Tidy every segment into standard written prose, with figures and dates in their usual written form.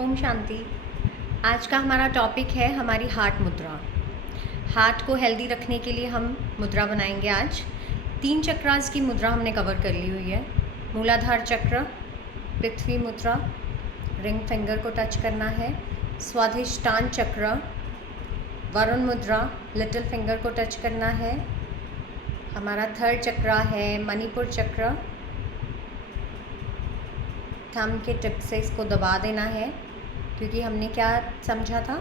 ओम शांति। आज का हमारा टॉपिक है हमारी हार्ट मुद्रा। हार्ट को हेल्दी रखने के लिए हम मुद्रा बनाएंगे आज। 3 चक्रास की मुद्रा हमने कवर कर ली हुई है। मूलाधार चक्र, पृथ्वी मुद्रा, रिंग फिंगर को टच करना है। स्वाधिष्ठान चक्र, वरुण मुद्रा, लिटिल फिंगर को टच करना है। हमारा थर्ड चक्र है मणिपुर चक्र। थंब के टिप से इसको दबा देना है, क्योंकि हमने क्या समझा था,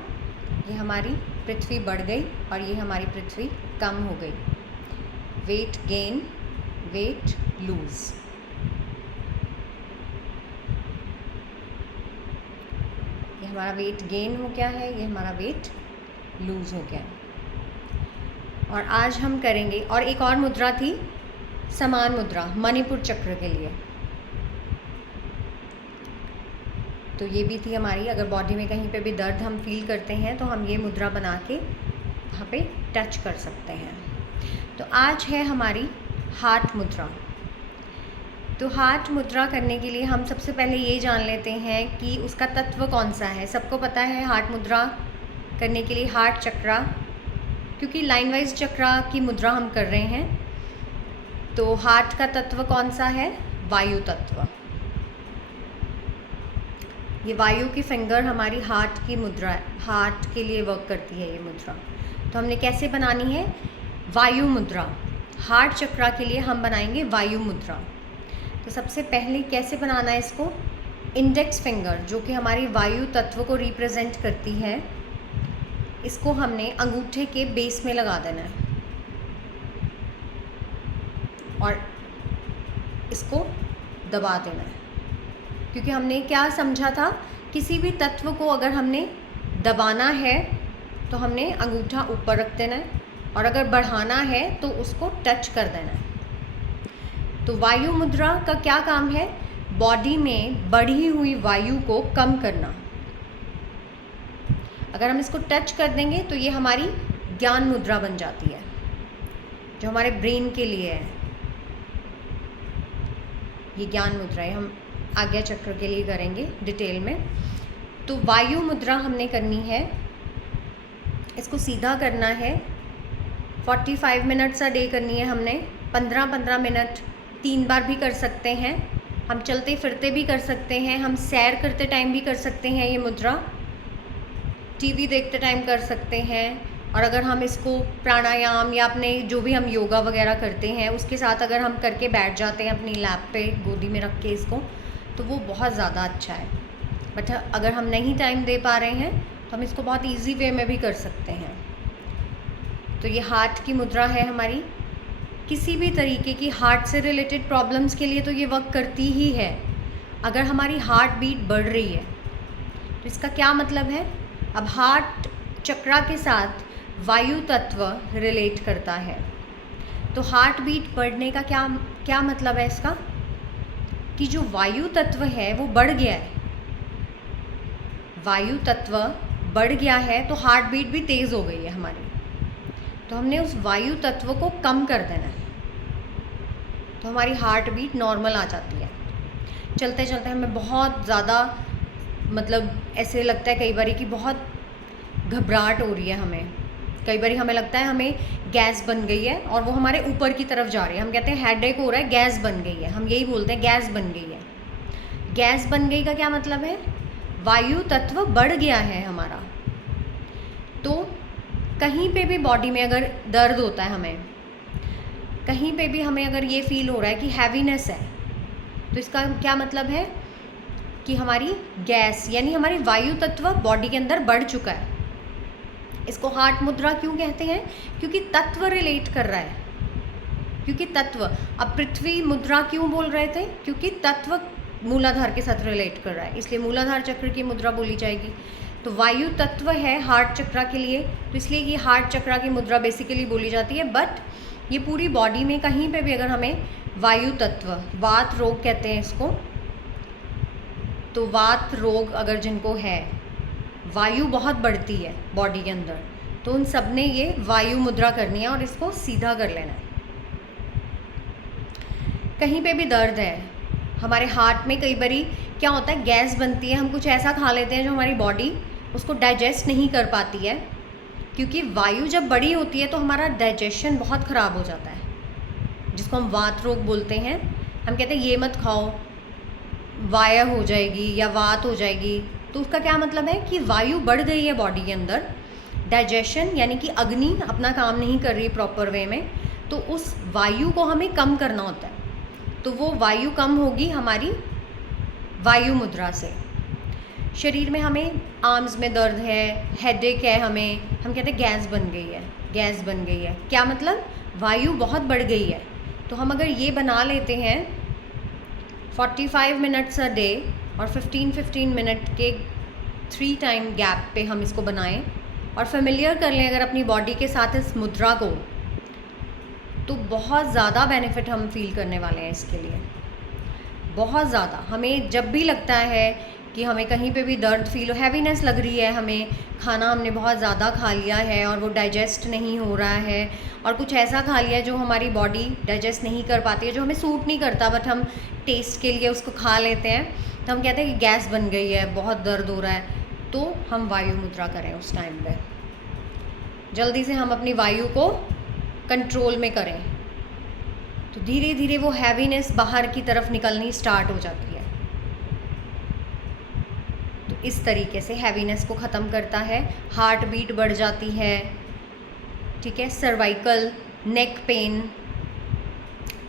ये हमारी पृथ्वी बढ़ गई और ये हमारी पृथ्वी कम हो गई। Weight gain, weight lose. ये हमारा वेट गेन हो गया है, ये हमारा वेट लूज हो गया है। और आज हम करेंगे, और एक और मुद्रा थी समान मुद्रा मणिपुर चक्र के लिए, तो ये भी थी हमारी। अगर बॉडी में कहीं पे भी दर्द हम फील करते हैं तो हम ये मुद्रा बना के वहाँ पे टच कर सकते हैं। तो आज है हमारी हार्ट मुद्रा। तो हार्ट मुद्रा करने के लिए हम सबसे पहले ये जान लेते हैं कि उसका तत्व कौन सा है। सबको पता है हार्ट मुद्रा करने के लिए हार्ट चक्रा, क्योंकि लाइन वाइज चक्रा की मुद्रा हम कर रहे हैं, तो हार्ट का तत्व कौन सा है? वायु तत्व। ये वायु की फिंगर हमारी हार्ट की मुद्रा है, हार्ट के लिए वर्क करती है ये मुद्रा। तो हमने कैसे बनानी है? वायु मुद्रा। हार्ट चक्रा के लिए हम बनाएंगे वायु मुद्रा। तो सबसे पहले कैसे बनाना है इसको? इंडेक्स फिंगर, जो कि हमारी वायु तत्व को रिप्रेजेंट करती है, इसको हमने अंगूठे के बेस में लगा देना है और इसको दबा देना है। क्योंकि हमने क्या समझा था, किसी भी तत्व को अगर हमने दबाना है तो हमने अंगूठा ऊपर रख देना है, और अगर बढ़ाना है तो उसको टच कर देना है। तो वायु मुद्रा का क्या काम है? बॉडी में बढ़ी हुई वायु को कम करना। अगर हम इसको टच कर देंगे तो ये हमारी ज्ञान मुद्रा बन जाती है, जो हमारे ब्रेन के लिए है। ये ज्ञान मुद्रा है, हम आज्ञा चक्र के लिए करेंगे डिटेल में। तो वायु मुद्रा हमने करनी है, इसको सीधा करना है। 45 मिनट्स अ डे करनी है हमने। 15-15 मिनट 3 बार भी कर सकते हैं। हम चलते फिरते भी कर सकते हैं, हम सैर करते टाइम भी कर सकते हैं ये मुद्रा, टीवी देखते टाइम कर सकते हैं। और अगर हम इसको प्राणायाम या अपने जो भी हम योगा वगैरह करते हैं उसके साथ अगर हम करके बैठ जाते हैं अपनी लैप पे गोदी में रख के इसको, तो वो बहुत ज़्यादा अच्छा है। बट अगर हम नहीं टाइम दे पा रहे हैं तो हम इसको बहुत इजी वे में भी कर सकते हैं। तो ये हार्ट की मुद्रा है हमारी। किसी भी तरीके की हार्ट से रिलेटेड प्रॉब्लम्स के लिए तो ये वर्क करती ही है। अगर हमारी हार्ट बीट बढ़ रही है तो इसका क्या मतलब है? अब हार्ट चक्रा के साथ वायु तत्व रिलेट करता है, तो हार्ट बीट बढ़ने का क्या मतलब है इसका? कि जो वायु तत्व है वो बढ़ गया है। वायु तत्व बढ़ गया है तो हार्ट बीट भी तेज़ हो गई है हमारी। तो हमने उस वायु तत्व को कम कर देना है, तो हमारी हार्ट बीट नॉर्मल आ जाती है। चलते चलते हमें बहुत ज़्यादा मतलब ऐसे लगता है कई बारी कि बहुत घबराहट हो रही है हमें। कई बारी हमें लगता है हमें गैस बन गई है और वो हमारे ऊपर की तरफ जा रही है। हम कहते हैं हेडेक हो रहा है, गैस बन गई है। हम यही बोलते हैं गैस बन गई है। गैस बन गई का क्या मतलब है? वायु तत्व बढ़ गया है हमारा। तो कहीं पे भी बॉडी में अगर दर्द होता है, हमें कहीं पे भी हमें अगर ये फील हो रहा है कि हैवीनेस है, तो इसका क्या मतलब है? कि हमारी गैस यानी हमारी वायु तत्व बॉडी के अंदर बढ़ चुका है। इसको हार्ट मुद्रा क्यों कहते हैं? क्योंकि तत्व रिलेट कर रहा है। क्योंकि तत्व, अब पृथ्वी मुद्रा क्यों बोल रहे थे? क्योंकि तत्व मूलाधार के साथ रिलेट कर रहा है, इसलिए मूलाधार चक्र की मुद्रा बोली जाएगी। तो वायु तत्व है हार्ट चक्रा के लिए, तो इसलिए ये हार्ट चक्रा की मुद्रा बेसिकली बोली जाती है। बट ये पूरी बॉडी में कहीं पे भी अगर हमें वायु तत्व, वात रोग कहते हैं इसको, तो वात रोग अगर जिनको है, वायु बहुत बढ़ती है बॉडी के अंदर, तो उन सब ने ये वायु मुद्रा करनी है और इसको सीधा कर लेना है। कहीं पे भी दर्द है, हमारे हार्ट में कई बारी क्या होता है, गैस बनती है, हम कुछ ऐसा खा लेते हैं जो हमारी बॉडी उसको डाइजेस्ट नहीं कर पाती है, क्योंकि वायु जब बड़ी होती है तो हमारा डाइजेशन बहुत ख़राब हो जाता है, जिसको हम वात रोग बोलते हैं। हम कहते हैं ये मत खाओ, वाय हो जाएगी या वात हो जाएगी। तो उसका क्या मतलब है कि वायु बढ़ गई है बॉडी के अंदर, डाइजेशन यानी कि अग्नि अपना काम नहीं कर रही प्रॉपर वे में, तो उस वायु को हमें कम करना होता है। तो वो वायु कम होगी हमारी वायु मुद्रा से। शरीर में हमें आर्म्स में दर्द है, हेडेक है, हम कहते हैं गैस बन गई है, गैस बन गई है। क्या मतलब, वायु बहुत बढ़ गई है। तो हम अगर ये बना लेते हैं 45 मिनट्स अ डे और 15-15 मिनट के 3 टाइम गैप पे हम इसको बनाएं और फेमिलियर कर लें अगर अपनी बॉडी के साथ इस मुद्रा को, तो बहुत ज़्यादा बेनिफिट हम फील करने वाले हैं इसके लिए, बहुत ज़्यादा। हमें जब भी लगता है कि हमें कहीं पे भी दर्द फील हो, हैवीनेस लग रही है, हमें खाना हमने बहुत ज़्यादा खा लिया है और वो डाइजेस्ट नहीं हो रहा है, और कुछ ऐसा खा लिया है जो हमारी बॉडी डाइजेस्ट नहीं कर पाती है, जो हमें सूट नहीं करता, बट हम टेस्ट के लिए उसको खा लेते हैं, तो हम कहते हैं कि गैस बन गई है, बहुत दर्द हो रहा है, तो हम वायु मुद्रा करें उस टाइम पे। जल्दी से हम अपनी वायु को कंट्रोल में करें, तो धीरे धीरे वो हैवीनेस बाहर की तरफ निकलनी स्टार्ट हो जाती है। तो इस तरीके से हैवीनेस को ख़त्म करता है, हार्ट बीट बढ़ जाती है, ठीक है। सर्वाइकल, नेक पेन,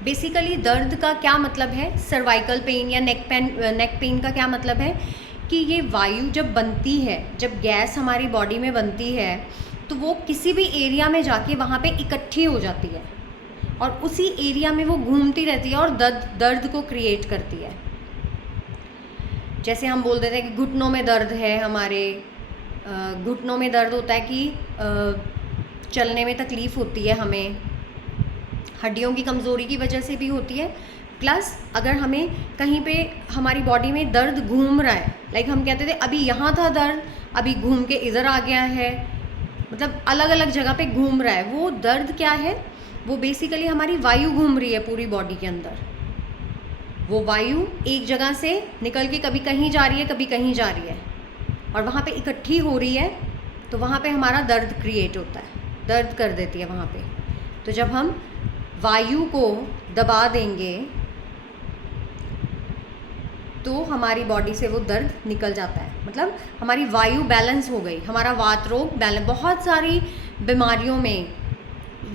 बेसिकली दर्द का क्या मतलब है, सर्वाइकल पेन या नेक पेन का क्या मतलब है कि ये वायु जब बनती है, जब गैस हमारी बॉडी में बनती है, तो वो किसी भी एरिया में जाके वहाँ पे इकट्ठी हो जाती है और उसी एरिया में वो घूमती रहती है और दर्द को क्रिएट करती है। जैसे हम बोल देते हैं कि घुटनों में दर्द है, हमारे घुटनों में दर्द होता है कि चलने में तकलीफ़ होती है, हमें हड्डियों की कमज़ोरी की वजह से भी होती है, प्लस अगर हमें कहीं पे हमारी बॉडी में दर्द घूम रहा है, लाइक हम कहते थे अभी यहाँ था दर्द, अभी घूम के इधर आ गया है, मतलब अलग अलग जगह पे घूम रहा है, वो दर्द क्या है, वो बेसिकली हमारी वायु घूम रही है पूरी बॉडी के अंदर। वो वायु एक जगह से निकल के कभी कहीं जा रही है, कभी कहीं जा रही है, और वहाँ पे इकट्ठी हो रही है, तो वहाँ पे हमारा दर्द क्रिएट होता है, दर्द कर देती है वहाँ पे। तो जब हम वायु को दबा देंगे तो हमारी बॉडी से वो दर्द निकल जाता है, मतलब हमारी वायु बैलेंस हो गई, हमारा वात रोग बैलेंस। बहुत सारी बीमारियों में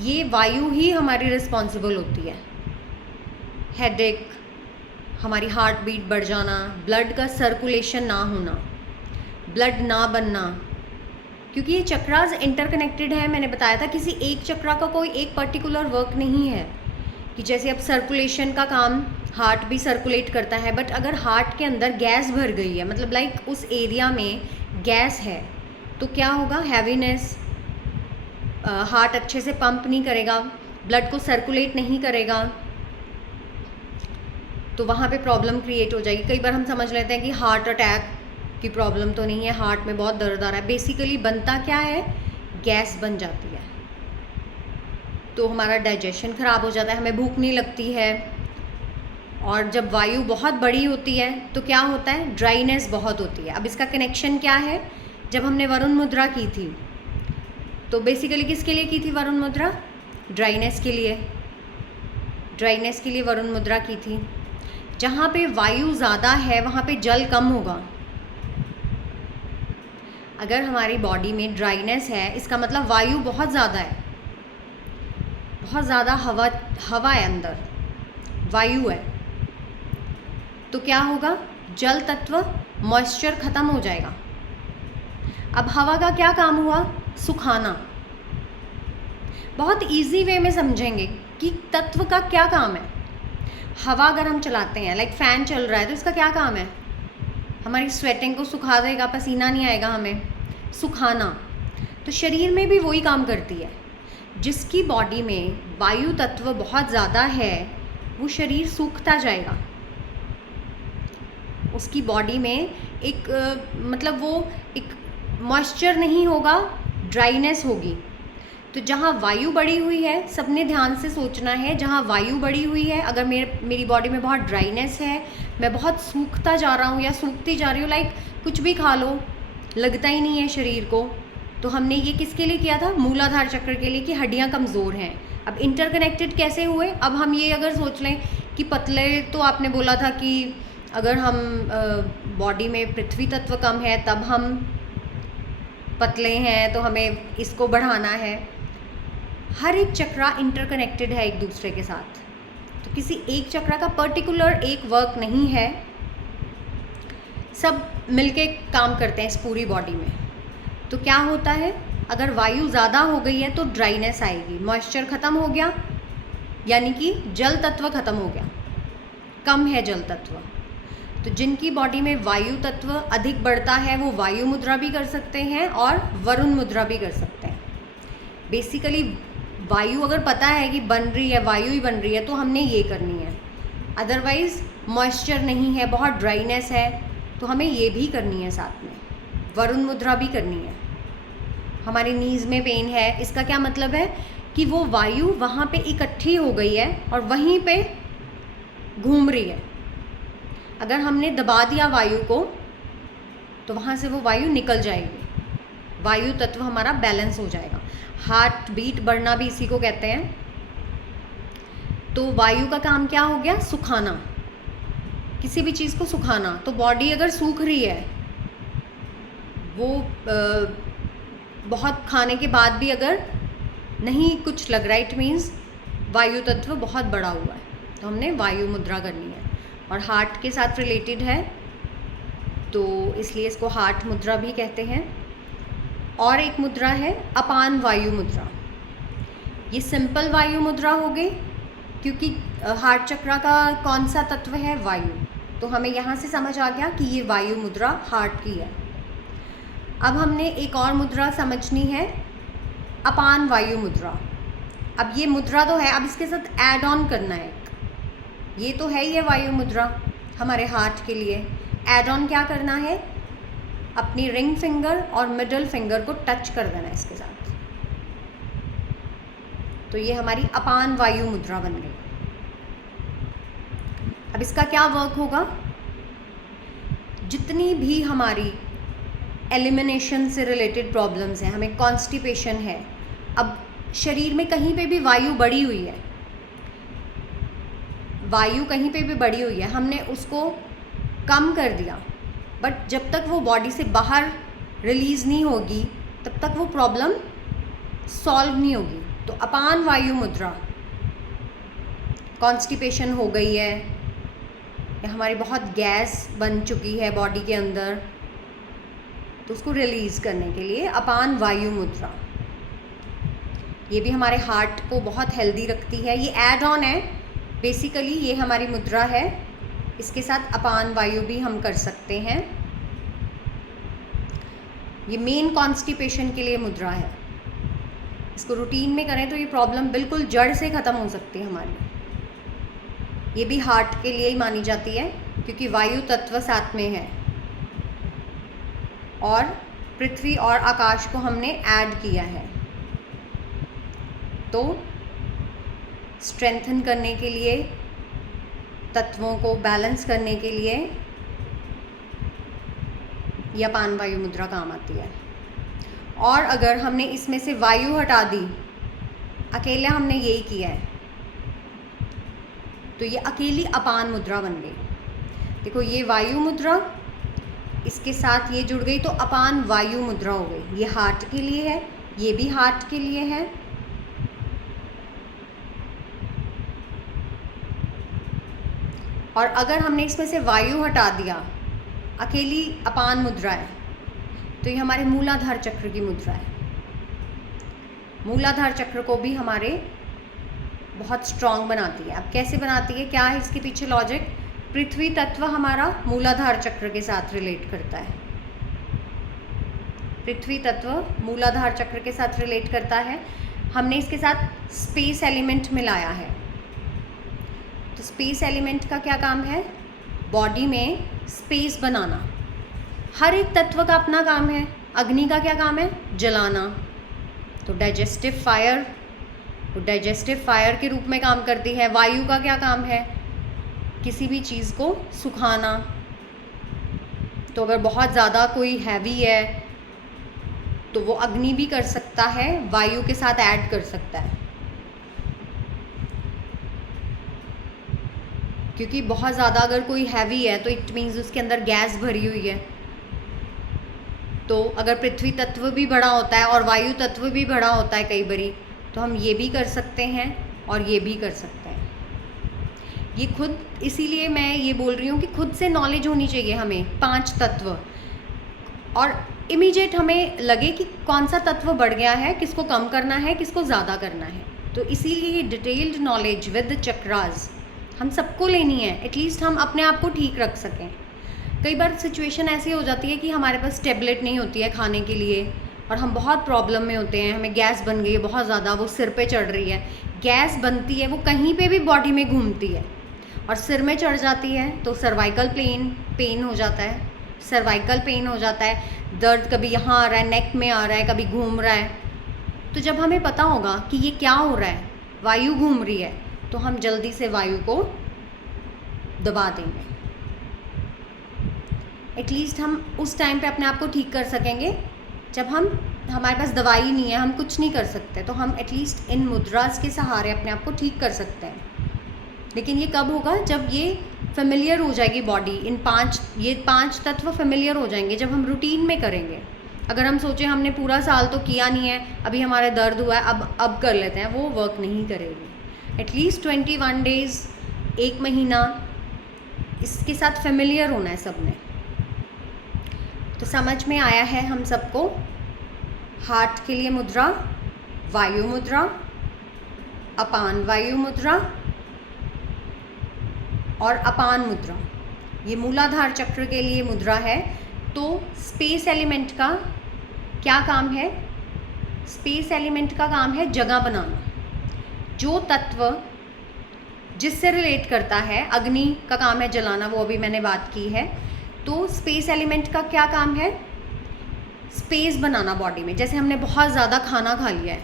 ये वायु ही हमारी रिस्पॉन्सिबल होती है। हेडेक, हमारी हार्ट बीट बढ़ जाना, ब्लड का सर्कुलेशन ना होना, ब्लड ना बनना, क्योंकि ये चक्रास इंटरकनेक्टेड है। मैंने बताया था किसी एक चक्रा का कोई एक पर्टिकुलर वर्क नहीं है, कि जैसे अब सर्कुलेशन का काम हार्ट भी सर्कुलेट करता है, बट अगर हार्ट के अंदर गैस भर गई है, मतलब लाइक उस एरिया में गैस है, तो क्या होगा, हैवीनेस, हार्ट अच्छे से पंप नहीं करेगा, ब्लड को सर्कुलेट नहीं करेगा, तो वहाँ पे प्रॉब्लम क्रिएट हो जाएगी। कई बार हम समझ लेते हैं कि हार्ट अटैक की प्रॉब्लम तो नहीं है, हार्ट में बहुत दर्द आ रहा है, बेसिकली बनता क्या है, गैस बन जाती है, तो हमारा डाइजेशन ख़राब हो जाता है, हमें भूख नहीं लगती है, और जब वायु बहुत बड़ी होती है तो क्या होता है, ड्राइनेस बहुत होती है। अब इसका कनेक्शन क्या है, जब हमने वरुण मुद्रा की थी तो बेसिकली किसके लिए की थी वरुण मुद्रा, ड्राइनेस के लिए, ड्राइनेस के लिए वरुण मुद्रा की थी। जहाँ पे वायु ज़्यादा है वहाँ पे जल कम होगा। अगर हमारी बॉडी में ड्राइनेस है, इसका मतलब वायु बहुत ज़्यादा है, बहुत ज़्यादा हवा है अंदर, वायु है, तो क्या होगा, जल तत्व, मॉइस्चर ख़त्म हो जाएगा। अब हवा का क्या काम हुआ, सुखाना। बहुत इजी वे में समझेंगे कि तत्व का क्या काम है। हवा अगर हम चलाते हैं, लाइक फ़ैन चल रहा है, तो इसका क्या काम है, हमारी स्वेटिंग को सुखा देगा, पसीना नहीं आएगा, हमें सुखाना। तो शरीर में भी वही काम करती है। जिसकी बॉडी में वायु तत्व बहुत ज़्यादा है वो शरीर सूखता जाएगा, उसकी बॉडी में एक मतलब वो एक मॉइस्चर नहीं होगा, ड्राइनेस होगी। तो जहाँ वायु बढ़ी हुई है, सबने ध्यान से सोचना है, जहाँ वायु बढ़ी हुई है, अगर मेरी बॉडी में बहुत ड्राइनेस है, मैं बहुत सूखता जा रहा हूँ या सूखती जा रही हूँ, लाइक कुछ भी खा लो लगता ही नहीं है शरीर को, तो हमने ये किसके लिए किया था? मूलाधार चक्र के लिए, कि हड्डियाँ कमज़ोर हैं। अब इंटरकनेक्टेड कैसे हुए? अब हम ये अगर सोच लें कि पतले, तो आपने बोला था कि अगर हम बॉडी में पृथ्वी तत्व कम है तब हम पतले हैं, तो हमें इसको बढ़ाना है। हर एक चक्रा इंटरकनेक्टेड है एक दूसरे के साथ, तो किसी एक चक्रा का पर्टिकुलर एक वर्क नहीं है, सब मिलके काम करते हैं इस पूरी बॉडी में। तो क्या होता है, अगर वायु ज़्यादा हो गई है तो ड्राइनेस आएगी, मॉइस्चर ख़त्म हो गया, यानी कि जल तत्व ख़त्म हो गया, कम है जल तत्व। तो जिनकी बॉडी में वायु तत्व अधिक बढ़ता है वो वायु मुद्रा भी कर सकते हैं और वरुण मुद्रा भी कर सकते हैं। बेसिकली वायु अगर पता है कि बन रही है, वायु ही बन रही है, तो हमने ये करनी है। अदरवाइज़ मॉइस्चर नहीं है, बहुत ड्राइनेस है, तो हमें ये भी करनी है, साथ में वरुण मुद्रा भी करनी है। हमारी नीज़ में पेन है, इसका क्या मतलब है कि वो वायु वहाँ पे इकट्ठी हो गई है और वहीं पे घूम रही है। अगर हमने दबा दिया वायु को तो वहाँ से वो वायु निकल जाएगी, वायु तत्व हमारा बैलेंस हो जाएगा। हार्ट बीट बढ़ना भी इसी को कहते हैं। तो वायु का काम क्या हो गया? सुखाना, किसी भी चीज़ को सुखाना। तो बॉडी अगर सूख रही है, वो बहुत खाने के बाद भी अगर नहीं कुछ लग रहा, इट मीन्स वायु तत्व बहुत बड़ा हुआ है, तो हमने वायु मुद्रा करनी है। और हार्ट के साथ रिलेटेड है, तो इसलिए इसको हार्ट मुद्रा भी कहते हैं। और एक मुद्रा है अपान वायु मुद्रा। ये सिंपल वायु मुद्रा हो गई, क्योंकि हार्ट चक्रा का कौन सा तत्व है? वायु। तो हमें यहाँ से समझ आ गया कि ये वायु मुद्रा हार्ट की है। अब हमने एक और मुद्रा समझनी है, अपान वायु मुद्रा। अब ये मुद्रा तो है, अब इसके साथ ऐड ऑन करना है। ये तो है ही है वायु मुद्रा हमारे हार्ट के लिए, ऐड ऑन क्या करना है? अपनी रिंग फिंगर और मिडल फिंगर को टच कर देना है इसके साथ। तो ये हमारी अपान वायु मुद्रा बन गई। अब इसका क्या वर्क होगा? जितनी भी हमारी एलिमिनेशन से रिलेटेड प्रॉब्लम्स हैं, हमें कॉन्स्टिपेशन है, अब शरीर में कहीं पे भी वायु बढ़ी हुई है, वायु कहीं पे भी बढ़ी हुई है, हमने उसको कम कर दिया, बट जब तक वो बॉडी से बाहर रिलीज़ नहीं होगी तब तक वो प्रॉब्लम सॉल्व नहीं होगी। तो अपान वायु मुद्रा, कॉन्स्टिपेशन हो गई है या हमारी बहुत गैस बन चुकी है बॉडी के अंदर, तो उसको रिलीज़ करने के लिए अपान वायु मुद्रा। ये भी हमारे हार्ट को बहुत हेल्दी रखती है। ये ऐड ऑन है, बेसिकली ये हमारी मुद्रा है, इसके साथ अपान वायु भी हम कर सकते हैं। ये मेन कॉन्स्टिपेशन के लिए मुद्रा है, इसको रूटीन में करें तो ये प्रॉब्लम बिल्कुल जड़ से ख़त्म हो सकती है हमारी। ये भी हार्ट के लिए ही मानी जाती है, क्योंकि वायु तत्व साथ में है और पृथ्वी और आकाश को हमने ऐड किया है। तो स्ट्रेंथन करने के लिए, तत्वों को बैलेंस करने के लिए यह अपान वायु मुद्रा काम आती है। और अगर हमने इसमें से वायु हटा दी, अकेले हमने यही किया है, तो ये अकेली अपान मुद्रा बन गई। देखो ये वायु मुद्रा, इसके साथ ये जुड़ गई तो अपान वायु मुद्रा हो गई। ये हार्ट के लिए है, ये भी हार्ट के लिए है। और अगर हमने इसमें से वायु हटा दिया, अकेली अपान मुद्रा है, तो ये हमारे मूलाधार चक्र की मुद्रा है। मूलाधार चक्र को भी हमारे बहुत स्ट्रॉन्ग बनाती है। अब कैसे बनाती है, क्या है इसके पीछे लॉजिक? पृथ्वी तत्व हमारा मूलाधार चक्र के साथ रिलेट करता है। पृथ्वी तत्व मूलाधार चक्र के साथ रिलेट करता है। हमने इसके साथ स्पेस एलिमेंट मिलाया है। तो स्पेस एलिमेंट का क्या काम है? बॉडी में स्पेस बनाना। हर एक तत्व का अपना काम है। अग्नि का क्या काम है? जलाना। तो डाइजेस्टिव फायर, तो डाइजेस्टिव फायर के रूप में काम करती है। वायु का क्या काम है? किसी भी चीज़ को सुखाना। तो अगर बहुत ज़्यादा कोई हैवी है तो वो अग्नि भी कर सकता है, वायु के साथ ऐड कर सकता है, क्योंकि बहुत ज़्यादा अगर कोई हैवी है तो इट मीन्स उसके अंदर गैस भरी हुई है। तो अगर पृथ्वी तत्व भी बड़ा होता है और वायु तत्व भी बड़ा होता है कई बारी, तो हम ये भी कर सकते हैं और ये भी कर सकते हैं। ये खुद, इसीलिए मैं ये बोल रही हूँ कि खुद से नॉलेज होनी चाहिए हमें 5 तत्व, और इमीडिएट हमें लगे कि कौन सा तत्व बढ़ गया है, किसको कम करना है, किसको ज़्यादा करना है। तो इसीलिए ये डिटेल्ड नॉलेज विद चक्रास हम सबको लेनी है, एटलीस्ट हम अपने आप को ठीक रख सकें। कई बार सिचुएशन ऐसी हो जाती है कि हमारे पास टेबलेट नहीं होती है खाने के लिए और हम बहुत प्रॉब्लम में होते हैं, हमें गैस बन गई है बहुत ज़्यादा, वो सिर पे चढ़ रही है। गैस बनती है वो कहीं पे भी बॉडी में घूमती है और सिर में चढ़ जाती है तो सर्वाइकल पेन हो जाता है, सर्वाइकल पेन हो जाता है, दर्द कभी यहाँ आ रहा है, नेक में आ रहा है, कभी घूम रहा है। तो जब हमें पता होगा कि ये क्या हो रहा है, वायु घूम रही है, तो हम जल्दी से वायु को दबा देंगे। एटलीस्ट हम उस टाइम पे अपने आप को ठीक कर सकेंगे जब हमारे पास दवाई नहीं है, हम कुछ नहीं कर सकते, तो हम एटलीस्ट इन मुद्रास के सहारे अपने आप को ठीक कर सकते हैं। लेकिन ये कब होगा? जब ये फेमिलियर हो जाएगी बॉडी, ये पांच तत्व फेमिलियर हो जाएंगे जब हम रूटीन में करेंगे। अगर हम सोचें हमने पूरा साल तो किया नहीं है, अभी हमारे दर्द हुआ है, अब कर लेते हैं, वो वर्क नहीं करेगी। एटलीस्ट 21 डेज, 1 महीना इसके साथ फेमिलियर होना है सबने। तो समझ में आया है हम सबको? हार्ट के लिए मुद्रा, वायु मुद्रा, अपान वायु मुद्रा और अपान मुद्रा, ये मूलाधार चक्र के लिए मुद्रा है। तो स्पेस एलिमेंट का क्या काम है? स्पेस एलिमेंट का काम है जगह बनाना। जो तत्व जिससे रिलेट करता है, अग्नि का काम है जलाना, वो अभी मैंने बात की है। तो स्पेस एलिमेंट का क्या काम है? स्पेस बनाना बॉडी में। जैसे हमने बहुत ज़्यादा खाना खा लिया है,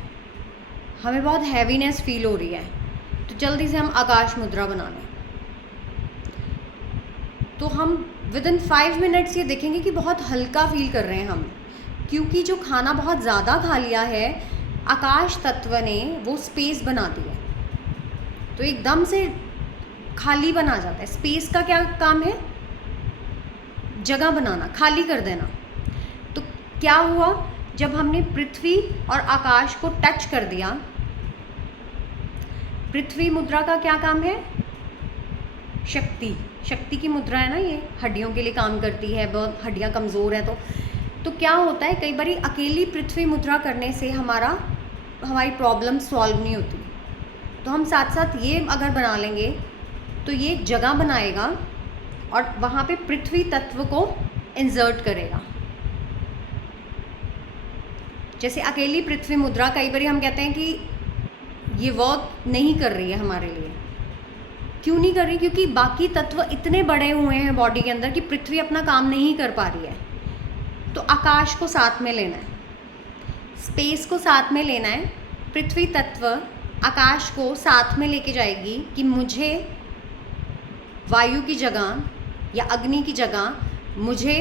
हमें बहुत हैवीनेस फील हो रही है, तो जल्दी से हम आकाश मुद्रा बना लें। तो हम विदिन 5 मिनट्स ये देखेंगे कि बहुत हल्का फील कर रहे हैं हम, क्योंकि जो खाना बहुत ज़्यादा खा लिया है, आकाश तत्व ने वो स्पेस बना दी है, तो एकदम से खाली बना जाता है। स्पेस का क्या काम है? जगह बनाना, खाली कर देना। तो क्या हुआ? जब हमने पृथ्वी और आकाश को टच कर दिया, पृथ्वी मुद्रा का क्या काम है? शक्ति की मुद्रा है ना, ये हड्डियों के लिए काम करती है, बहुत हड्डियां कमज़ोर है। तो क्या होता है, कई बार अकेली पृथ्वी मुद्रा करने से हमारी प्रॉब्लम सॉल्व नहीं होती। तो हम साथ साथ ये अगर बना लेंगे तो ये जगह बनाएगा और वहाँ पे पृथ्वी तत्व को इंसर्ट करेगा। जैसे अकेली पृथ्वी मुद्रा, कई बार हम कहते हैं कि ये वर्क नहीं कर रही है हमारे लिए। क्यों नहीं कर रही? क्योंकि बाकी तत्व इतने बड़े हुए हैं बॉडी के अंदर कि पृथ्वी अपना काम नहीं कर पा रही है। तो आकाश को साथ में लेना है, स्पेस को साथ में लेना है। पृथ्वी तत्व आकाश को साथ में लेके जाएगी कि मुझे वायु की जगह या अग्नि की जगह मुझे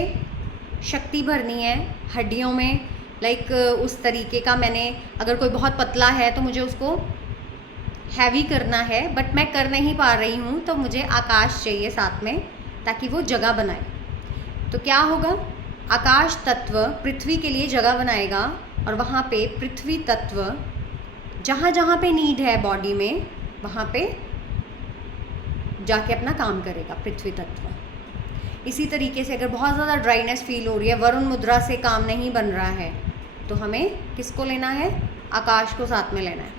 शक्ति भरनी है हड्डियों में। लाइक उस तरीके का, मैंने अगर कोई बहुत पतला है तो मुझे उसको हैवी करना है, बट मैं कर नहीं पा रही हूँ, तो मुझे आकाश चाहिए साथ में ताकि वो जगह बनाए। तो क्या होगा? आकाश तत्व पृथ्वी के लिए जगह बनाएगा और वहाँ पे पृथ्वी तत्व जहाँ जहाँ पे नीड है बॉडी में, वहाँ पे जाके अपना काम करेगा पृथ्वी तत्व। इसी तरीके से अगर बहुत ज़्यादा ड्राइनेस फील हो रही है, वरुण मुद्रा से काम नहीं बन रहा है, तो हमें किसको लेना है? आकाश को साथ में लेना है।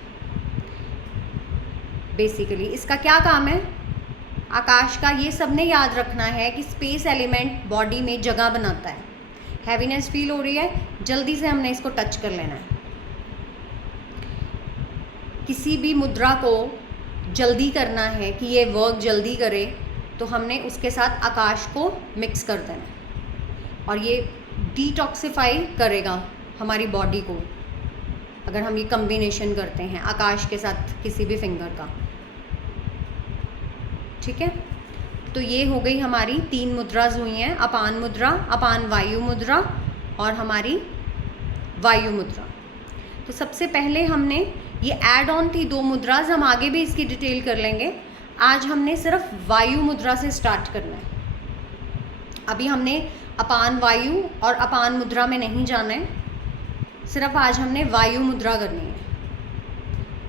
बेसिकली इसका क्या काम है? आकाश का ये सबने याद रखना है कि स्पेस एलिमेंट बॉडी में जगह बनाता है। हैवीनेस फील हो रही है, जल्दी से हमने इसको टच कर लेना है। किसी भी मुद्रा को जल्दी करना है कि ये वर्क जल्दी करे, तो हमने उसके साथ आकाश को मिक्स कर देना है और ये डिटॉक्सिफाई करेगा हमारी बॉडी को। अगर हम ये कम्बिनेशन करते हैं आकाश के साथ किसी भी फिंगर का, ठीक है। तो ये हो गई हमारी 3 मुद्राज हुई हैं, अपान मुद्रा, अपान वायु मुद्रा और हमारी वायु मुद्रा। तो सबसे पहले हमने ये ऐड ऑन थी 2 मुद्राज, हम आगे भी इसकी डिटेल कर लेंगे। आज हमने सिर्फ वायु मुद्रा से स्टार्ट करना है। अभी हमने अपान वायु और अपान मुद्रा में नहीं जाना है, सिर्फ आज हमने वायु मुद्रा करनी है।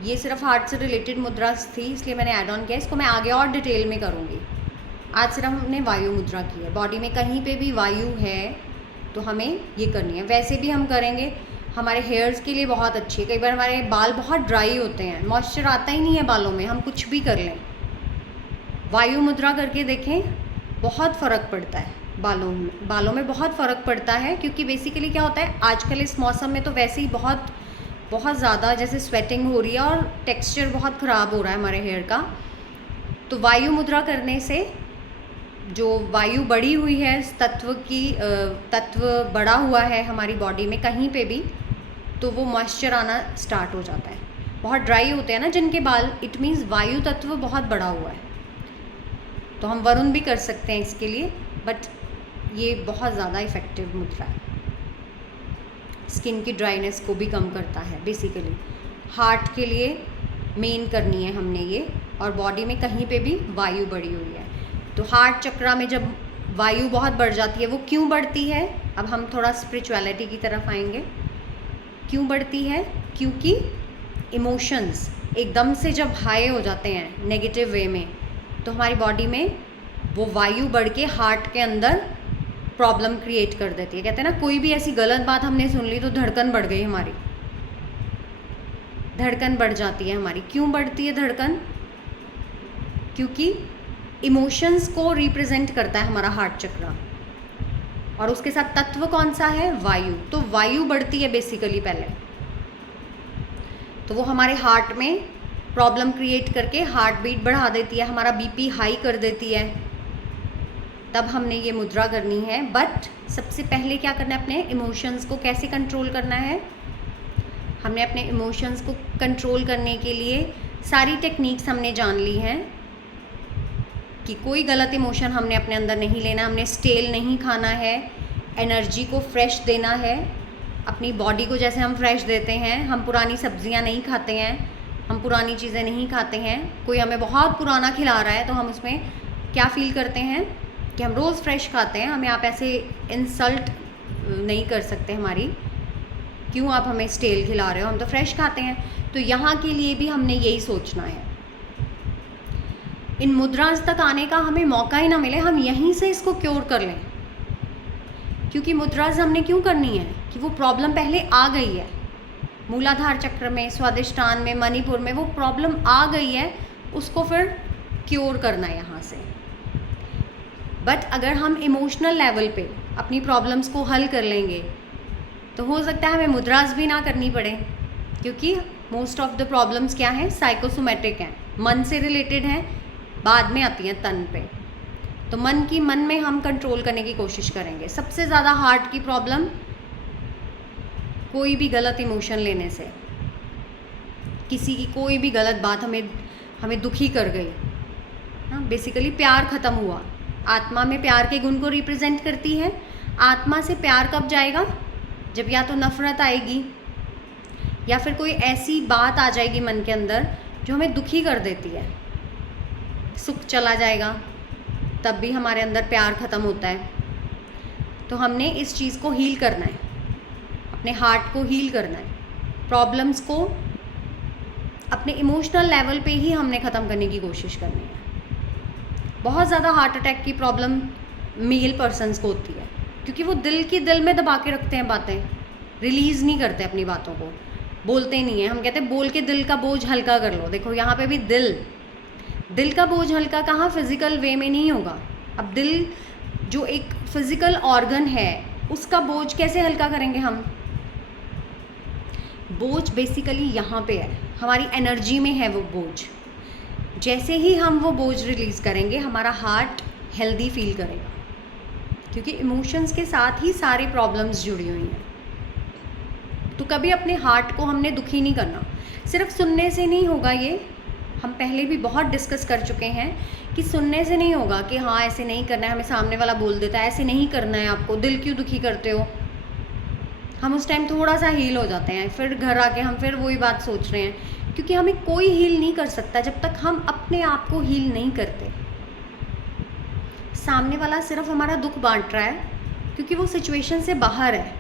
ये सिर्फ हार्ट से रिलेटेड मुद्राज थी, इसलिए मैंने ऐड ऑन किया। इसको मैं आगे और डिटेल में करूँगी। आज सिर्फ हमने वायु मुद्रा की है। बॉडी में कहीं पे भी वायु है तो हमें ये करनी है। वैसे भी हम करेंगे, हमारे हेयर्स के लिए बहुत अच्छी है। कई बार हमारे बाल बहुत ड्राई होते हैं, मॉइस्चर आता ही नहीं है बालों में, हम कुछ भी कर लें, वायु मुद्रा करके देखें, बहुत फ़र्क पड़ता है बालों में बहुत फ़र्क पड़ता है। क्योंकि बेसिकली क्या होता है, आजकल इस मौसम में तो वैसे ही बहुत ज़्यादा जैसे स्वेटिंग हो रही है और टेक्सचर बहुत ख़राब हो रहा है हमारे हेयर का। तो वायु मुद्रा करने से जो वायु बढ़ी हुई है, तत्व बढ़ा हुआ है हमारी बॉडी में कहीं पे भी, तो वो मॉइस्चर आना स्टार्ट हो जाता है। बहुत ड्राई होते हैं ना जिनके बाल, इट मीन्स वायु तत्व बहुत बढ़ा हुआ है। तो हम वरुण भी कर सकते हैं इसके लिए, बट ये बहुत ज़्यादा इफ़ेक्टिव मुद्रा है। स्किन की ड्राइनेस को भी कम करता है। बेसिकली हार्ट के लिए मेन करनी है हमने ये, और बॉडी में कहीं पे भी वायु बढ़ी हुई है। तो हार्ट चक्रा में जब वायु बहुत बढ़ जाती है, वो क्यों बढ़ती है, अब हम थोड़ा स्पिरिचुअलिटी की तरफ आएंगे। क्यों बढ़ती है? क्योंकि इमोशंस एकदम से जब हाई हो जाते हैं नेगेटिव वे में, तो हमारी बॉडी में वो वायु बढ़ के हार्ट के अंदर प्रॉब्लम क्रिएट कर देती है। कहते हैं ना, कोई भी ऐसी गलत बात हमने सुन ली तो धड़कन बढ़ गई, हमारी धड़कन बढ़ जाती है हमारी। क्यों बढ़ती है धड़कन? क्योंकि इमोशंस को रिप्रेजेंट करता है हमारा हार्ट चक्रा, और उसके साथ तत्व कौन सा है? वायु। तो वायु बढ़ती है बेसिकली पहले, तो वो हमारे हार्ट में प्रॉब्लम क्रिएट करके हार्ट बीट बढ़ा देती है, हमारा बीपी हाई कर देती है। तब हमने ये मुद्रा करनी है। बट सबसे पहले क्या करना है, अपने इमोशंस को कैसे कंट्रोल करना है? हमने अपने इमोशंस को कंट्रोल करने के लिए सारी टेक्निक्स हमने जान ली हैं कि कोई गलत इमोशन हमने अपने अंदर नहीं लेना, हमने स्टेल नहीं खाना है, एनर्जी को फ्रेश देना है। अपनी बॉडी को जैसे हम फ्रेश देते हैं, हम पुरानी सब्जियां नहीं खाते हैं, हम पुरानी चीज़ें नहीं खाते हैं। कोई हमें बहुत पुराना खिला रहा है तो हम उसमें क्या फ़ील करते हैं कि हम रोज़ फ्रेश खाते हैं। हमें आप ऐसे इंसल्ट नहीं कर सकते हमारी, क्यों आप हमें स्टेल खिला रहे हो, हम तो फ्रेश खाते हैं। तो यहाँ के लिए भी हमने यही सोचना है। इन मुद्राज तक आने का हमें मौका ही ना मिले, हम यहीं से इसको क्योर कर लें। क्योंकि मुद्राज हमने क्यों करनी है कि वो प्रॉब्लम पहले आ गई है, मूलाधार चक्र में, स्वादिष्टान में, मणिपुर में वो प्रॉब्लम आ गई है, उसको फिर क्योर करना है यहाँ से। बट अगर हम इमोशनल लेवल पे अपनी प्रॉब्लम्स को हल कर लेंगे तो हो सकता है हमें मुद्राज भी ना करनी पड़े, क्योंकि मोस्ट ऑफ द प्रॉब्लम्स क्या हैं, साइकोसोमेटिक हैं, मन से रिलेटेड हैं, बाद में आती हैं तन पे। तो मन में हम कंट्रोल करने की कोशिश करेंगे। सबसे ज़्यादा हार्ट की प्रॉब्लम कोई भी गलत इमोशन लेने से, किसी की कोई भी गलत बात हमें दुखी कर गई ना, बेसिकली प्यार ख़त्म हुआ। आत्मा में प्यार के गुण को रिप्रेजेंट करती है। आत्मा से प्यार कब जाएगा? जब या तो नफ़रत आएगी या फिर कोई ऐसी बात आ जाएगी मन के अंदर जो हमें दुखी कर देती है। सुख चला जाएगा, तब भी हमारे अंदर प्यार ख़त्म होता है। तो हमने इस चीज़ को हील करना है, अपने हार्ट को हील करना है। प्रॉब्लम्स को अपने इमोशनल लेवल पे ही हमने ख़त्म करने की कोशिश करनी है। बहुत ज़्यादा हार्ट अटैक की प्रॉब्लम मेल पर्सन्स को होती है, क्योंकि वो दिल में दबा के रखते हैं बातें, रिलीज़ नहीं करते अपनी बातों को, बोलते नहीं हैं। हम कहते हैं बोल के दिल का बोझ हल्का कर लो। देखो यहाँ पे भी दिल का बोझ हल्का कहाँ, फिज़िकल वे में नहीं होगा। अब दिल जो एक फिज़िकल ऑर्गन है, उसका बोझ कैसे हल्का करेंगे हम? बोझ बेसिकली यहाँ पे है, हमारी एनर्जी में है वो बोझ। जैसे ही हम वो बोझ रिलीज़ करेंगे, हमारा हार्ट हेल्दी फील करेगा, क्योंकि इमोशंस के साथ ही सारी प्रॉब्लम्स जुड़ी हुई हैं। तो कभी अपने हार्ट को हमने दुखी नहीं करना। सिर्फ सुनने से नहीं होगा ये, हम पहले भी बहुत डिस्कस कर चुके हैं कि सुनने से नहीं होगा कि हाँ ऐसे नहीं करना है, हमें सामने वाला बोल देता है ऐसे नहीं करना है आपको, दिल क्यों दुखी करते हो। हम उस टाइम थोड़ा सा हील हो जाते हैं, फिर घर आके हम फिर वही बात सोच रहे हैं, क्योंकि हमें कोई हील नहीं कर सकता जब तक हम अपने आप को हील नहीं करते। सामने वाला सिर्फ हमारा दुख बांट रहा है क्योंकि वो सिचुएशन से बाहर है,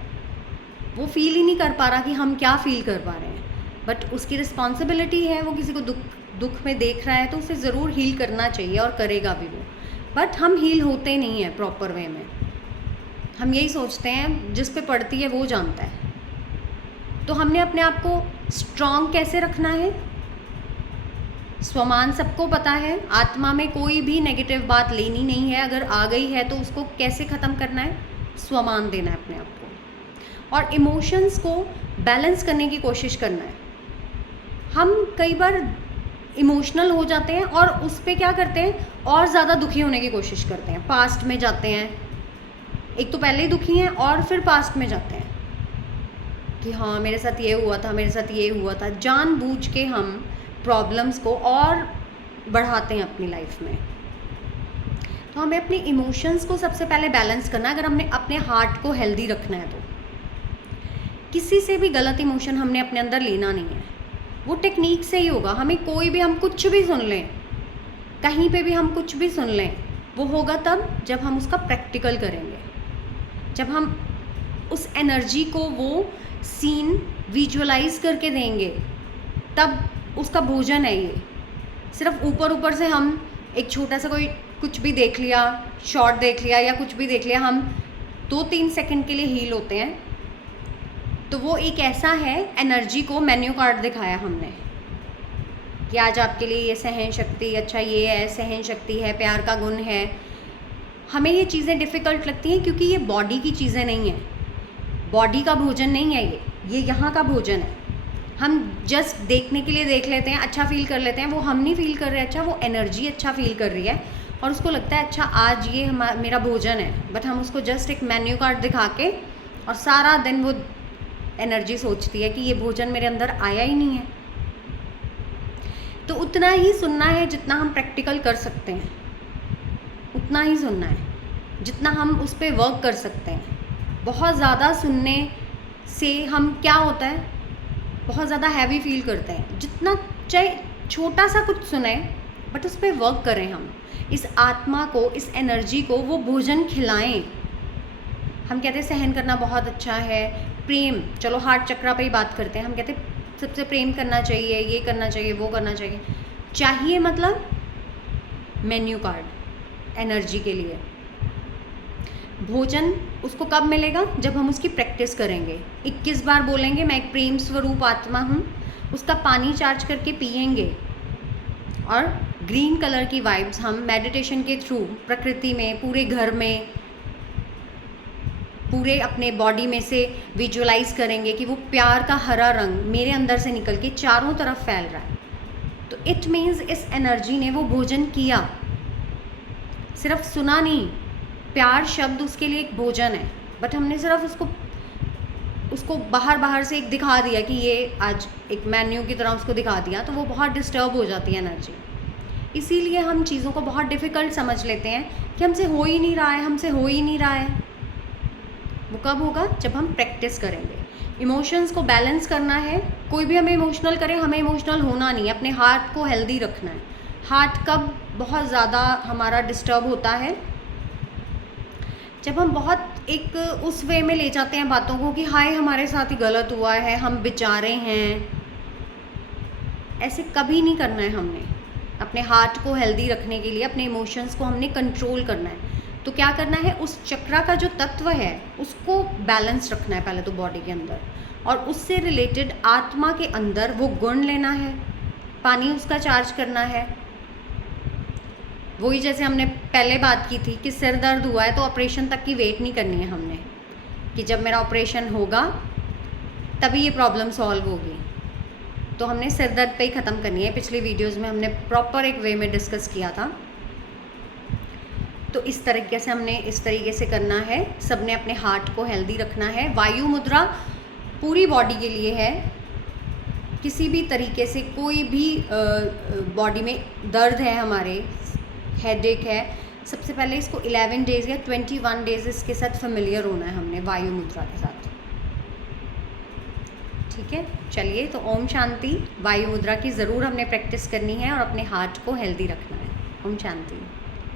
वो फील ही नहीं कर पा रहा कि हम क्या फील कर पा रहे हैं, बट उसकी रिस्पॉन्सिबिलिटी है, वो किसी को दुख में देख रहा है तो उसे ज़रूर हील करना चाहिए और करेगा भी वो। बट हम हील होते नहीं हैं प्रॉपर वे में, हम यही सोचते हैं जिस पे पड़ती है वो जानता है। तो हमने अपने आप को स्ट्रॉन्ग कैसे रखना है, स्वमान सबको पता है, आत्मा में कोई भी नेगेटिव बात लेनी नहीं है, अगर आ गई है तो उसको कैसे ख़त्म करना है, स्वमान देना है अपने आप को, और इमोशंस को बैलेंस करने की कोशिश करना है। हम कई बार इमोशनल हो जाते हैं और उस पर क्या करते हैं, और ज़्यादा दुखी होने की कोशिश करते हैं, पास्ट में जाते हैं, एक तो पहले ही दुखी हैं और फिर पास्ट में जाते हैं कि हाँ मेरे साथ ये हुआ था, मेरे साथ ये हुआ था, जानबूझ के हम प्रॉब्लम्स को और बढ़ाते हैं अपनी लाइफ में। तो हमें अपने इमोशंस को सबसे पहले बैलेंस करना है, अगर हमने अपने हार्ट को हेल्दी रखना है तो। किसी से भी गलत इमोशन हमने अपने अंदर लेना नहीं है, वो टेक्निक से ही होगा। हमें कोई भी, हम कुछ भी सुन लें, कहीं पे भी हम कुछ भी सुन लें, वो होगा तब जब हम उसका प्रैक्टिकल करेंगे, जब हम उस एनर्जी को वो सीन विजुअलाइज करके देंगे, तब उसका भोजन है ये। सिर्फ ऊपर ऊपर से हम एक छोटा सा कोई कुछ भी देख लिया, शॉर्ट देख लिया या कुछ भी देख लिया, हम 2-3 सेकंड के लिए हील होते हैं, तो वो एक ऐसा है, एनर्जी को मेन्यू कार्ड दिखाया हमने कि आज आपके लिए ये सहन शक्ति, अच्छा ये है सहन शक्ति है, प्यार का गुण है। हमें ये चीज़ें डिफ़िकल्ट लगती हैं क्योंकि ये बॉडी की चीज़ें नहीं हैं, बॉडी का भोजन नहीं है ये यहाँ का भोजन है। हम जस्ट देखने के लिए देख लेते हैं, अच्छा फील कर लेते हैं, वो हम नहीं फील कर रहे अच्छा, वो एनर्जी अच्छा फील कर रही है और उसको लगता है अच्छा आज ये मेरा भोजन है, बट हम उसको जस्ट एक मेन्यू कार्ड दिखा के, और सारा दिन वो एनर्जी सोचती है कि ये भोजन मेरे अंदर आया ही नहीं है। तो उतना ही सुनना है जितना हम प्रैक्टिकल कर सकते हैं, उतना ही सुनना है जितना हम उस पर वर्क कर सकते हैं। बहुत ज़्यादा सुनने से हम क्या होता है, बहुत ज़्यादा हैवी फील करते हैं। जितना चाहे छोटा सा कुछ सुने बट उस पर वर्क करें, हम इस आत्मा को, इस एनर्जी को वो भोजन खिलाएं। हम कहते हैं सहन करना बहुत अच्छा है, प्रेम, चलो हार्ट चक्रा पे ही बात करते हैं, हम कहते हैं सबसे प्रेम करना चाहिए, ये करना चाहिए, वो करना चाहिए। चाहिए मतलब मेन्यू कार्ड एनर्जी के लिए। भोजन उसको कब मिलेगा, जब हम उसकी प्रैक्टिस करेंगे। 21 बार बोलेंगे मैं एक प्रेम स्वरूप आत्मा हूँ, उसका पानी चार्ज करके पिएंगे, और ग्रीन कलर की वाइब्स हम मेडिटेशन के थ्रू प्रकृति में, पूरे घर में, पूरे अपने बॉडी में से विजुअलाइज करेंगे कि वो प्यार का हरा रंग मेरे अंदर से निकल के चारों तरफ फैल रहा है। तो इट मीन्स इस एनर्जी ने वो भोजन किया, सिर्फ सुना नहीं। प्यार शब्द उसके लिए एक भोजन है, बट हमने सिर्फ उसको बाहर से एक दिखा दिया कि ये आज एक मेन्यू की तरह उसको दिखा दिया, तो वो बहुत डिस्टर्ब हो जाती है एनर्जी। इसीलिए हम चीज़ों को बहुत डिफ़िकल्ट समझ लेते हैं कि हमसे हो ही नहीं रहा है, हमसे हो ही नहीं रहा है। वो कब होगा, जब हम प्रैक्टिस करेंगे। इमोशंस को बैलेंस करना है, कोई भी हमें इमोशनल करे, हमें इमोशनल होना नहीं है, अपने हार्ट को हेल्दी रखना है। हार्ट कब बहुत ज़्यादा हमारा डिस्टर्ब होता है, जब हम बहुत एक उस वे में ले जाते हैं बातों को कि हाय हमारे साथ ही गलत हुआ है, हम बेचारे हैं। ऐसे कभी नहीं करना है हमने। अपने हार्ट को हेल्दी रखने के लिए अपने इमोशंस को हमने कंट्रोल करना है। तो क्या करना है, उस चक्रा का जो तत्व है उसको बैलेंस रखना है पहले तो बॉडी के अंदर, और उससे रिलेटेड आत्मा के अंदर वो गुण लेना है, पानी उसका चार्ज करना है। वही जैसे हमने पहले बात की थी कि सिर दर्द हुआ है तो ऑपरेशन तक की वेट नहीं करनी है हमने, कि जब मेरा ऑपरेशन होगा तभी ये प्रॉब्लम सॉल्व होगी। तो हमने सिर दर्द पे ही ख़त्म करनी है। पिछली वीडियोस में हमने प्रॉपर एक वे में डिस्कस किया था। तो इस तरीके से हमने इस तरीके से करना है। सबने अपने हार्ट को हेल्दी रखना है। वायु मुद्रा पूरी बॉडी के लिए है। किसी भी तरीके से कोई भी बॉडी में दर्द है, हमारे हेडेक है, सबसे पहले इसको 11 डेज़ या 21 डेज़ इसके साथ फेमिलियर होना है हमने वायु मुद्रा के साथ। ठीक है, चलिए, तो ओम शांति। वायु मुद्रा की ज़रूर हमने प्रैक्टिस करनी है और अपने हार्ट को हेल्दी रखना है। ओम शांति।